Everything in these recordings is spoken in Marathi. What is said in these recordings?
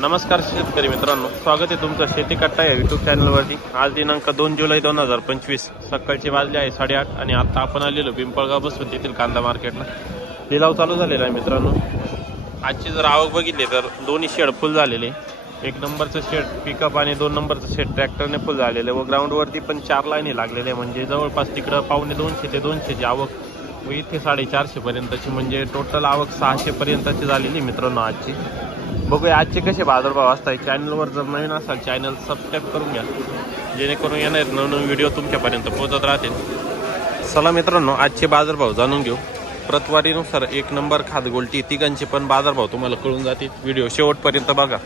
नमस्कार शेतकरी मित्रांनो, स्वागत आहे तुमचं शेती कट्टा या यूट्यूब चॅनलवरती। आज दिनांक 2 जुलै 2025 सकाळचे वाजले आहे 8:30 आणि आता आपण आलेलो पिंपळगाव बसून तेथील कांदा मार्केटला। लिलाव चालू झालेला आहे मित्रांनो। आजची जर आवक बघितली तर दोन्ही शेड फुल झालेले। एक नंबरचं शेड पिकअप आणि 2 नंबरचं शेड ट्रॅक्टरने फुल झालेले व ग्राउंडवरती पण 4 लाईनी लागलेले, म्हणजे जवळपास तिकडं 250 ते 200ची आवक व इथे 450 पर्यंतची, म्हणजे टोटल आवक 600 पर्यंतची झालेली मित्रांनो आजची। बघूया आजचे कसे बाजारभाव असतात। चॅनलवर जर नवीन असाल चॅनल सबस्क्राईब करून घ्या, जेणेकरून येणार नवीन व्हिडिओ तुमच्यापर्यंत पोहोचत राहतील। चला मित्रांनो, आजचे बाजारभाव जाणून घेऊ। प्रतवारीनुसार 1 नंबर खाद गोल्टी तिघांचे पण बाजारभाव तुम्हाला कळून जातील। व्हिडिओ शेवटपर्यंत बघा।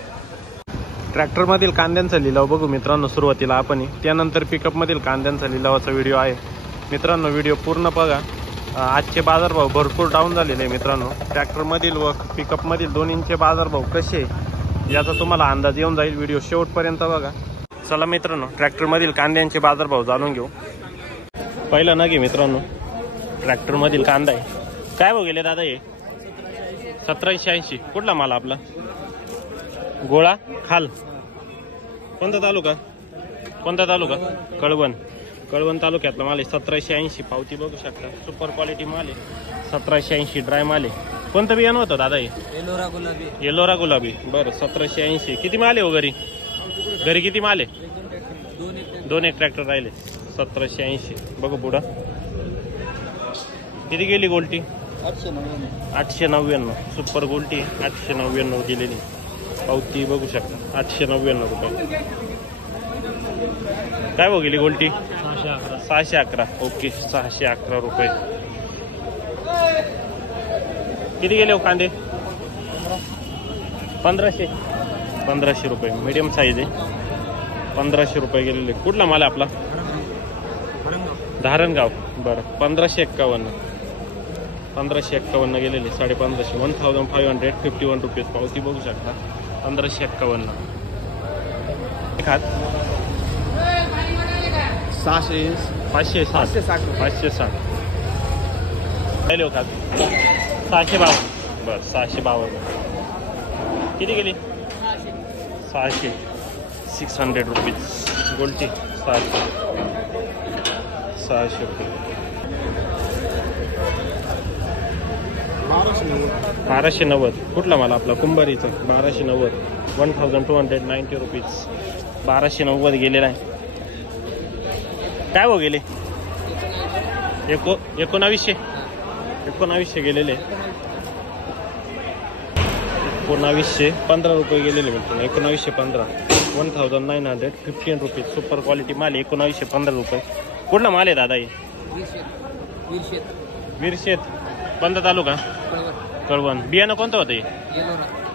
ट्रॅक्टरमधील कांद्यांचा लिलाव बघू मित्रांनो सुरुवातीला आपण, त्यानंतर पिकअपमधील कांद्यांचा लिलावाचा व्हिडिओ आहे मित्रांनो। व्हिडिओ पूर्ण बघा। आजचे बाजारभाव भरपूर डाऊन झालेले मित्रांनो। ट्रॅक्टरमधील व पिकअपमधील दोन्हींचे बाजारभाव कसे याचा तुम्हाला अंदाज येऊन जाईल। व्हिडिओ शेवटपर्यंत बघा। चला मित्रांनो, ट्रॅक्टरमधील कांद्यांचे बाजारभाव जाणून घेऊ। पहिला नग आहे मित्रांनो, ट्रॅक्टरमधील कांदा आहे। काय भाव गेले दादा हे? 1780। कुठला माल आपला? गोळा खाल। कोणता तालुका? कळवण तालुक्यातला माल आहे। 1780 पावती बघू शकता। सुपर क्वालिटी माल आहे। 1780 ड्राय माल आहे। कोणतं बियाणं होतं दादा हे? येलोरा गुलाबी। बरं, 1780। किती माल आहे घरी किती माल आहे? दोन एक ट्रॅक्टर राहिले। 1780 बघू पुढं किती गेली गोल्टी? 899 सुपर गोल्टी 899 दिलेली पावती बघू शकता। 899 रुपये। काय भाव गेली गोल्टी? 611। ओके, 611 रुपये। किती गेले हो कांदे? 1500 रुपये। मीडियम साईज आहे। 1500 रुपये गेलेले। कुठला माल आहे आपला? धारणगाव। बरं, 1551 गेलेले। 1550 1551 रुपये पावती बघू शकता। 1551 खात 560 खात 652। बरं, 652। किती गेली? 600 रुपये गोल्टी। 600 रुपये। 1290। कुठला माल आपला? कुंभारीचा। 1290 1290 रुपीज। 1290 गेलेला आहे। काय भाव गेले? 1900 गेलेले। 1915 रुपये गेलेले मिळतो। 1915 1915 रुपये सुपर क्वालिटी माल 1915 रुपये। कुठला माल आहे दादा हे? वीरशेत। कोणता तालुका? कळवण। बियाणं कोणतं होतं हे?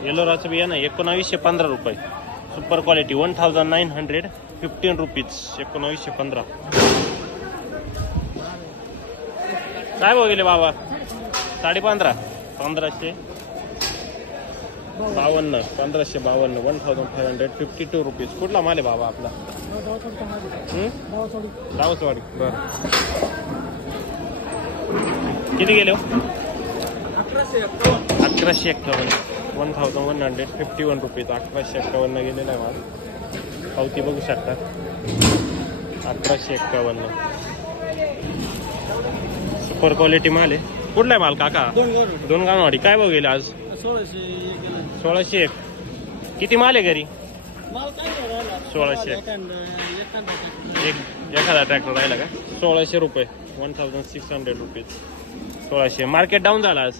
येलोराचं बियाणं 1915 रुपये सुपर क्वालिटी 1915 रुपीज। 1915। काय भाव गेले बाबा? 1550 1552 1552 रुपीज। कुठला माल आहे बाबा आपला? दावसवाडी। बरं, किती गेले हो? 1151 1151 रुपीज। 1151 गेलेला आहे माल। पावती बघू शकता। 1151 सुपर क्वालिटी माल आहे। कुठला आहे माल काका? दोन गाववाडी। काय भाव गेले आज? 1601। किती माल आहे घरी? 1600। एखादा ट्रॅक्टर राहिला का? 1600 रुपये 1600 रुपीज। 1600। मार्केट डाऊन झाला आज?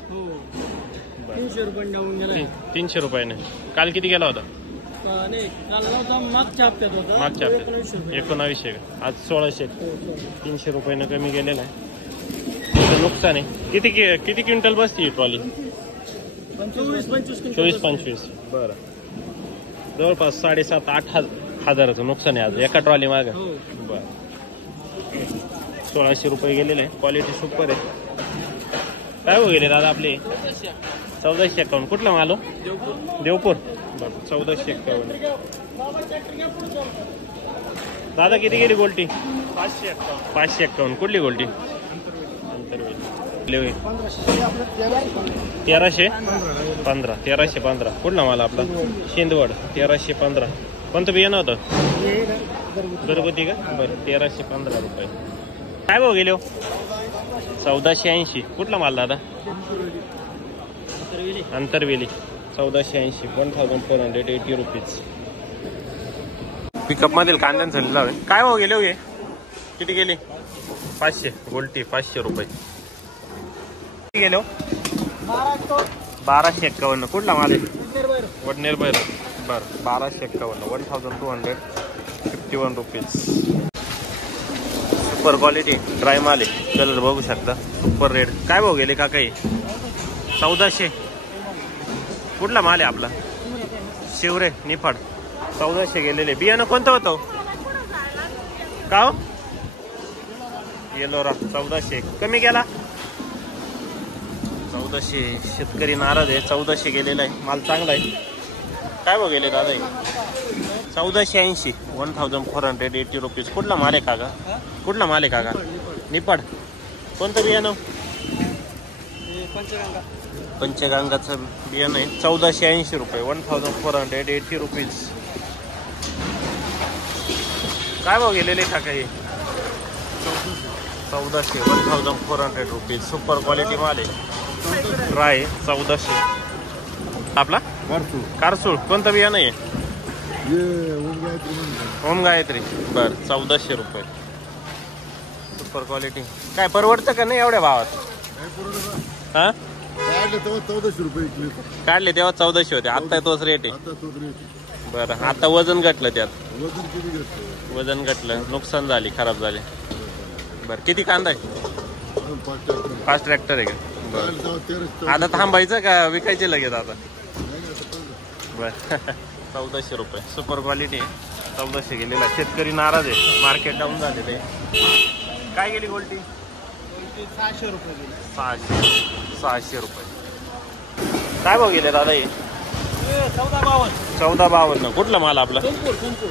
300 रुपयाने। काल किती गेला होता? मागच्या हप्त्यात 1900। आज 1600। 300 रुपयानं कमी गेलेला आहे। नुकसान आहे। किती क्विंटल बसती ट्रॉली? 24-25। बरं, जवळपास 7,500-8,000 हजाराचं नुकसान आहे आज एका ट्रॉली मागे। बरं, 1600 रुपये गेलेले आहे। क्वालिटी सुपर आहे। काय हो गेले दादा आपले? 1451। कुठला माल? देवपूर। बरं, 1451। दादा किती गेली गोल्टी? 551। कुठली गोल्टी? 1315 1315 कुठला माल आपला शिंदवड 1315 कोणतं बियाणं होतं घरगुती का बरं 1315 रुपये काय भाव गेले हो 1480 कुठला माल दादा अंतरवेली 1480 1480 रुपीज पिकअप मधील कांद्यांचा लिलाव आहे काय भाव गेले हो हे किती गेले 500 गोल्टी 500 रुपये किती गेले हो 1251 कुठला माल आहे वडनेर बैर बरं 1251 1251 रुपीज सुपर क्वालिटी ड्राय माल आहे कलर बघू शकता सुपर रेड काय भाव गेले का काही 1400 कुठला माल आहे आपला शिवरे निफाड 1400 गेलेले बियाणं कोणतं होतं का हो येलोरा 1400 कमी गेला 1400 शेतकरी नाराज आहे 1400 गेलेला आहे माल चांगला आहे काय भाव गेले दादा 1480 1480 रुपीज कुठला माल आहे काका कुठला माल आहे काका निपाड कोणतं बियाणं पंचगंगाचं बियाणं आहे 1480 रुपये 1480 रुपीज काय भाव गेलेले काका हे 1400 1400 रुपीज सुपर क्वालिटी माल आहे ड्राय 1400 आपला कारसूळ कोणतं बियाणं आहे ओम गायत्री बर 1400 रुपये सुपर क्वालिटी काय परवडतं का नाही एवढ्या भावात हा काढले तेव्हा 1400 रुपये काढले तेव्हा 1400 होते आता तोच रेट आहे बरं आता वजन घटलं त्यात वजन घटलं नुकसान झाली खराब झाले बरं किती कांदा आहे 5 ट्रॅक्टर आहे का बरं आता थांबायचं का विकायचे लगेच आता बरं 1400 रुपये सुपर क्वालिटी 1400 गेलेला शेतकरी नाराज आहे मार्केट डाऊन झालेलं आहे काय गेली गोल्टी 600 रुपये 600 रुपये काय भाव गेले दादा हे 1452 कुठला माल आपला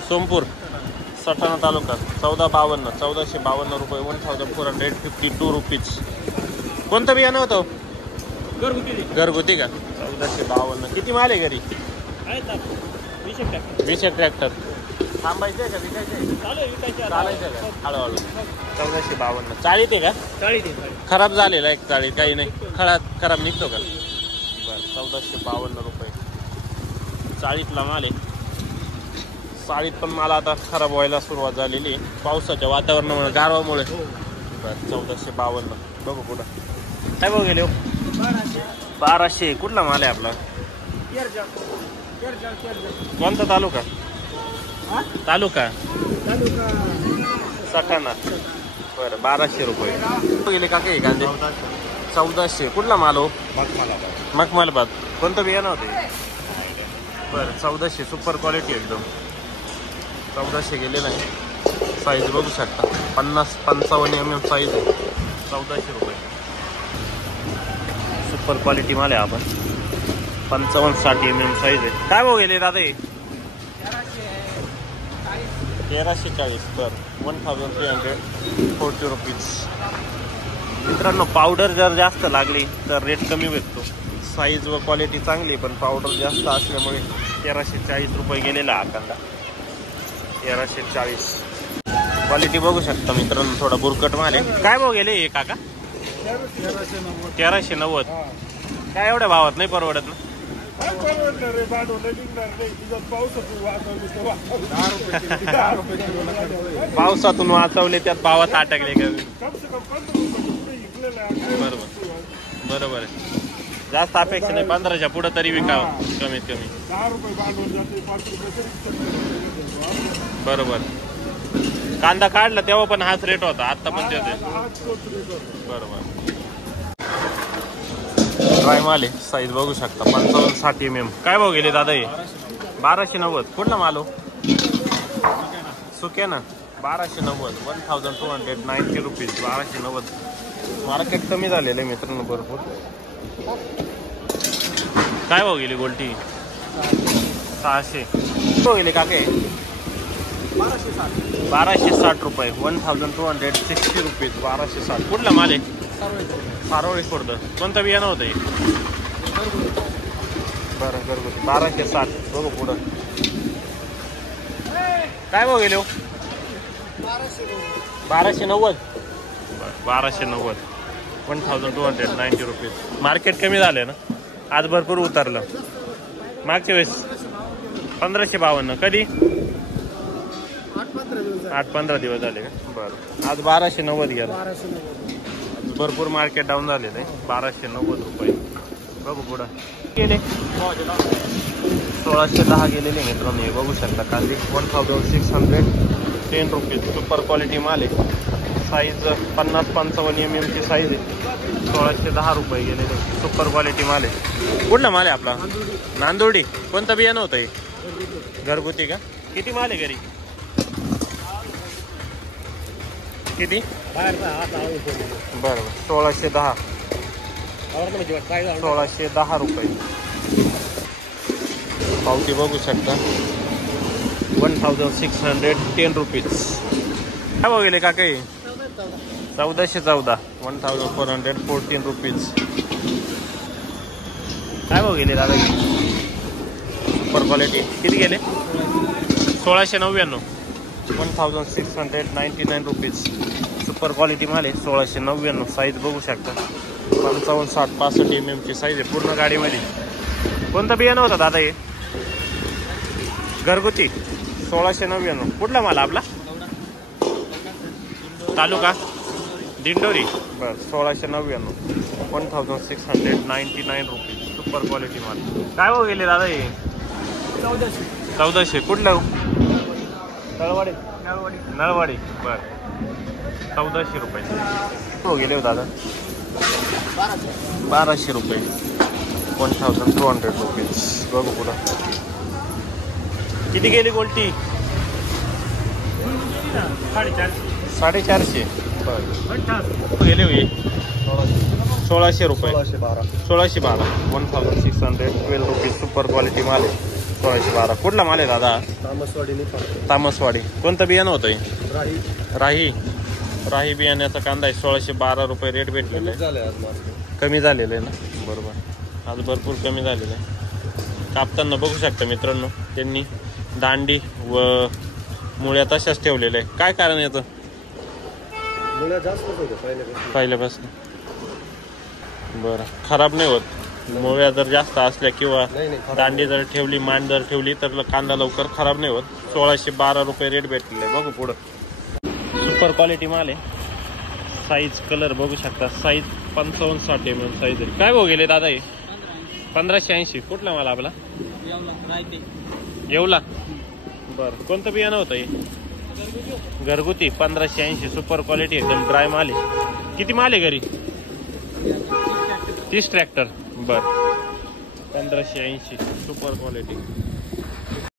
सोमपूर सटाणा तालुका 1452 1452 रुपये 1452 रुपीज कोणतं बियाणं होतं घरगुती का 1452 किती माल आहे घरी 20 ट्रॅक्टर थांबायचं आहे का विकायचं चालायचं का हळूहळू 1452 चाळीत आहे का खराब झालेला एक चाळीत काही नाही खराब निघतो का बरं 1452 रुपये चाळीतला माल आहे चाळीत पण मला आता खराब व्हायला सुरुवात झालेली आहे पावसाच्या वातावरणामुळे गारवामुळे बरं 1452 बघू कुठं काय बघ गेले 1200 कुठला माल आहे आपला कोणता तालुका तालुका सटाणा बरं 1200 रुपये गेले का काही कांदे 1400 कुठला माल हो मखमालाबाद कोणतं बियाणं होते बरं 1400 सुपर क्वालिटी एकदम 1400 गेलेला आहे साईज बघू शकता 50-55 mm साईज आहे 1400 रुपये सुपर क्वालिटी माल आहे आपण 55-60 mm साईज आहे काय भाव गेले दादा 1340 बरं 1340 रुपीज मित्रांनो पावडर जर जास्त लागली तर रेट कमी भेटतो साईज व क्वालिटी चांगली पण पावडर जास्त असल्यामुळे 1340 रुपये गेलेला हा कांदा 1340 क्वालिटी बघू शकता मित्रांनो थोडा बुरकट माल आहे काय भाव गेले हे काका 1390 काय एवढ्या भावात नाही परवडत ना पावसातून वाचवले त्यात भावात अटकले का बरोबर बरोबर आहे जास्त अपेक्षा नाही 15च्या पुढे तरी विकावं कमीत कमी बरोबर कांदा काढला तेव्हा पण हाच रेट होता आता पण तेच बरोबर ड्राय माल आहे साईज बघू शकता 55-60 mm काय भाव गेले दादा हे 1290 कुठला माल हो सुक्या ना 1290 1290 रुपीज 1290 मार्केट कमी झालेलं आहे मित्रांनो भरपूर काय भाव गेली गोल्टी 600 भाव गेले काके 1260 रुपये 1260 रुपीज 1260 कुठला माल आहे सारोळी खुर्द. कोणतं बियाणं होतं हे? बरं घरगुती 1260. बघू पुढं काय भाव गेले हो? 1290. 1290. 1290 रुपीज. मार्केट कमी झालंय ना आज, भरपूर उतरलं. मागच्या वेळेस 1552. कधी? 8-15 दिवस झाले का? बरं. आज 1290 गेला. भरपूर मार्केट डाऊन झालेलं आहे. 1290 रुपये. बघू पुढं गेले 1610 गेलेले मित्रांनो. हे बघू शकता कांदे 1610 रुपीज. सुपर क्वालिटी माल आहे. साईज 50-55 mm ची साईज आहे. 1610 रुपये गेलेले. सुपर क्वालिटी माल आहे. कुठला माल आहे आपला? नांदोडी. कोणतं बियाणं होतं हे? घरगुती का? किती माल आहे घरी? किती? बरं 1610. 1610 रुपये. पावती बघू शकता 1610 रुपीज. काय भाव गेले का काही? 1414. 1414 रुपीज. काय भाव गेले दादा? सुपर क्वालिटी किती गेले? 1699. 1699 रुपीज. सुपर क्वालिटी माल आहे. 1699. साईज बघू शकता 55, 60, 65 mm ची साईज आहे पूर्ण गाडीमध्ये. कोणतं बियाणं होतं दादा हे? घरगुती 1699. कुठला माल आपला? तालुका दिंडोरी. बरं 1699. 1699 रुपीज. सुपर क्वालिटी माल. काय भाव गेले दादा हे? 1400. कुठलं? नळवाडी. बरं 1400 रुपये. हो गेले हो दादा? 1200 रुपये. 1200 रुपीज. बघू पुढं किती गेली गोल्टी? 450. बरं गेले हो 1600 रुपये. 1612. 1612 रुपीज. सुपर क्वालिटी माल आहे. 1612. कुठला माल आहे दादा? तामसवाडी. कोणतं बियाणं होतं हे? राही बियाण्याचा कांदा आहे. 1612 रुपये रेट भेटलेला आहे. कमी झालेलं आहे ना? बरोबर. आज भरपूर कमी झालेलं आहे. कापताना बघू शकता मित्रांनो त्यांनी दांडी व मुळ्या तशाच ठेवलेल्या आहे. काय कारण याचं? पहिल्यापासून. बरं खराब नाही होत. मुळ्या जर जास्त असल्या किंवा दांडी जर ठेवली, मांड जर ठेवली तर कांदा लवकर खराब नाही होत. 1612 रुपये रेट भेटलेले आहे. बघू पुढं सुपर क्वालिटी माल आहे. साईज कलर बघू शकता. साईज 55-60 mm साईज आहे. काय भाव गेले दादा हे? 1580. कुठला माल आपला? येवला. बरं कोणतं बियाणं होतं हे? घरगुती. 1580. सुपर क्वालिटी एकदम ड्राय माल आहे. किती माल आहे घरी? 30 ट्रॅक्टर. बरं 1580. Super quality.